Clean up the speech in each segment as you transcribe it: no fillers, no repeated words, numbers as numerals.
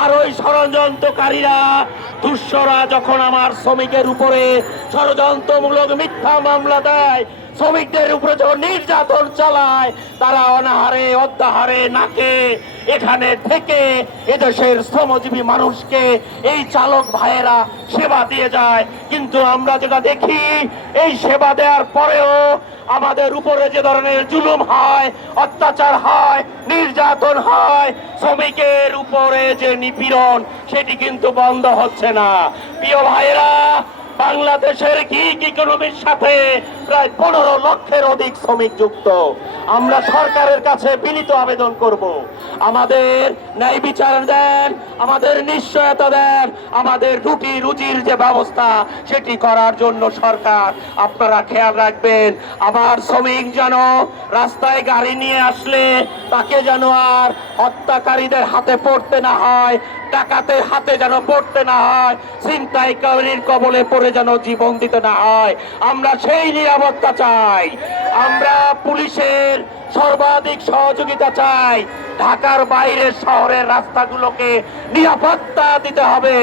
আর ওই ষড়যন্ত্রকারীরা দুঃসরা যখন আমার শ্রমিকের উপরে ষড়যন্ত্রমূলক মিথ্যা মামলা দেয়, শ্রমিকদের উপরে যখন নির্যাতন চালায়, তারা অনাহারে অত্যাহারে নাকে এখানে থেকে এদেশের শ্রমজীবী মানুষকে এই চালক ভাইয়েরা সেবা দিয়ে যায়। কিন্তু আমরা যেটা দেখি, এই সেবা দেওয়ার পরেও আমাদের উপরে যে ধরনের জুলুম হয়, অত্যাচার হয়, নির্যাতন হয়, শ্রমিকের উপরে যে নিপীড়ন, সেটি কিন্তু বন্ধ হচ্ছে না। প্রিয় ভাইয়েরা, বাংলাদেশের গিগ ইকোনমির সাথে প্রায় 15 লক্ষের অধিক শ্রমিক যুক্ত। আমরা সরকারের কাছে বিনীত আবেদন করব, আমাদের ন্যায় বিচার দেন, আমাদের নিশ্চয়তা দেন, আমাদের রুটি রুজির যে ব্যবস্থা সেটি করার জন্য সরকার আপনারা খেয়াল রাখবেন। আমার শ্রমিক যেন রাস্তায় গাড়ি নিয়ে আসলে তাকে যেন আর হত্যাকারীদের হাতে পড়তে না হয়, ডাকাতের হাতে যেন পড়তে না হয়, ছিনতাইকারীর কবলে পড়ে যেন জীবন দিতে না হয়। আমরা সেই নিরাপত্তা চাই। আমরা পুলিশের সর্বাধিক সহযোগিতা চাই। ঢাকার বাইরের শহরের রাস্তাগুলোকে নিরাপত্তা দিতে হবে।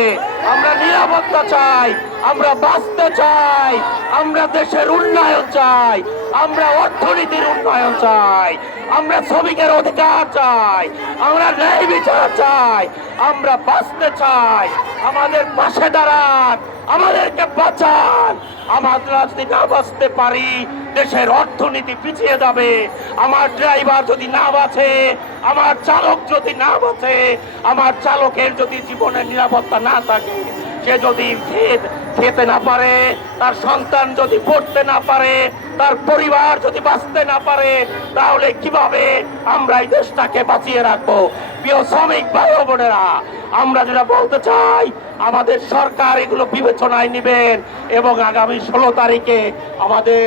আমরা নিরাপত্তা চাই, আমরা বাঁচতে চাই, আমরা দেশের উন্নয়ন চাই, আমরা অর্থনীতির উন্নয়ন চাই, আমরা শ্রমিকের অধিকার চাই, আমরা ন্যায় বিচার চাই, আমরা বাঁচতে চাই। আমাদের পাশে দাঁড়ান, আমাদেরকে বাঁচান। আমরা যদি না বাঁচতে পারি, দেশের অর্থনীতি পিছিয়ে যাবে। আমার ড্রাইভার যদি না বাঁচে, আমার চালক যদি না বাঁচে, আমার চালকের যদি জীবনের নিরাপত্তা না থাকে, সে যদি খেতে না পারে, তার সন্তান যদি পড়তে না পারে, তার পরিবার যদি বাঁচতে না পারে, তাহলে কিভাবে আমরা এই দেশটাকে বাঁচিয়ে রাখবো? প্রিয় শ্রমিক ভাই ও বোনেরা, আমরা যেটা বলতে চাই, আমাদের সরকার এগুলো বিবেচনায় নেবেন এবং আগামী 16 তারিখে আমাদের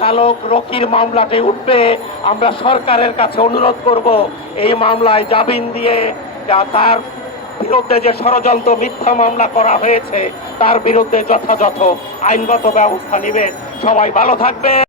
চালক রকির মামলাটি উঠবে। আমরা সরকারের কাছে অনুরোধ করব, এই মামলায় জামিন দিয়ে তার বিরুদ্ধে যে ষড়যন্ত্র মিথ্যা মামলা করা হয়েছে, তার বিরুদ্ধে যথাযথ আইনগত ব্যবস্থা নেবেন। সবাই ভালো থাকবে।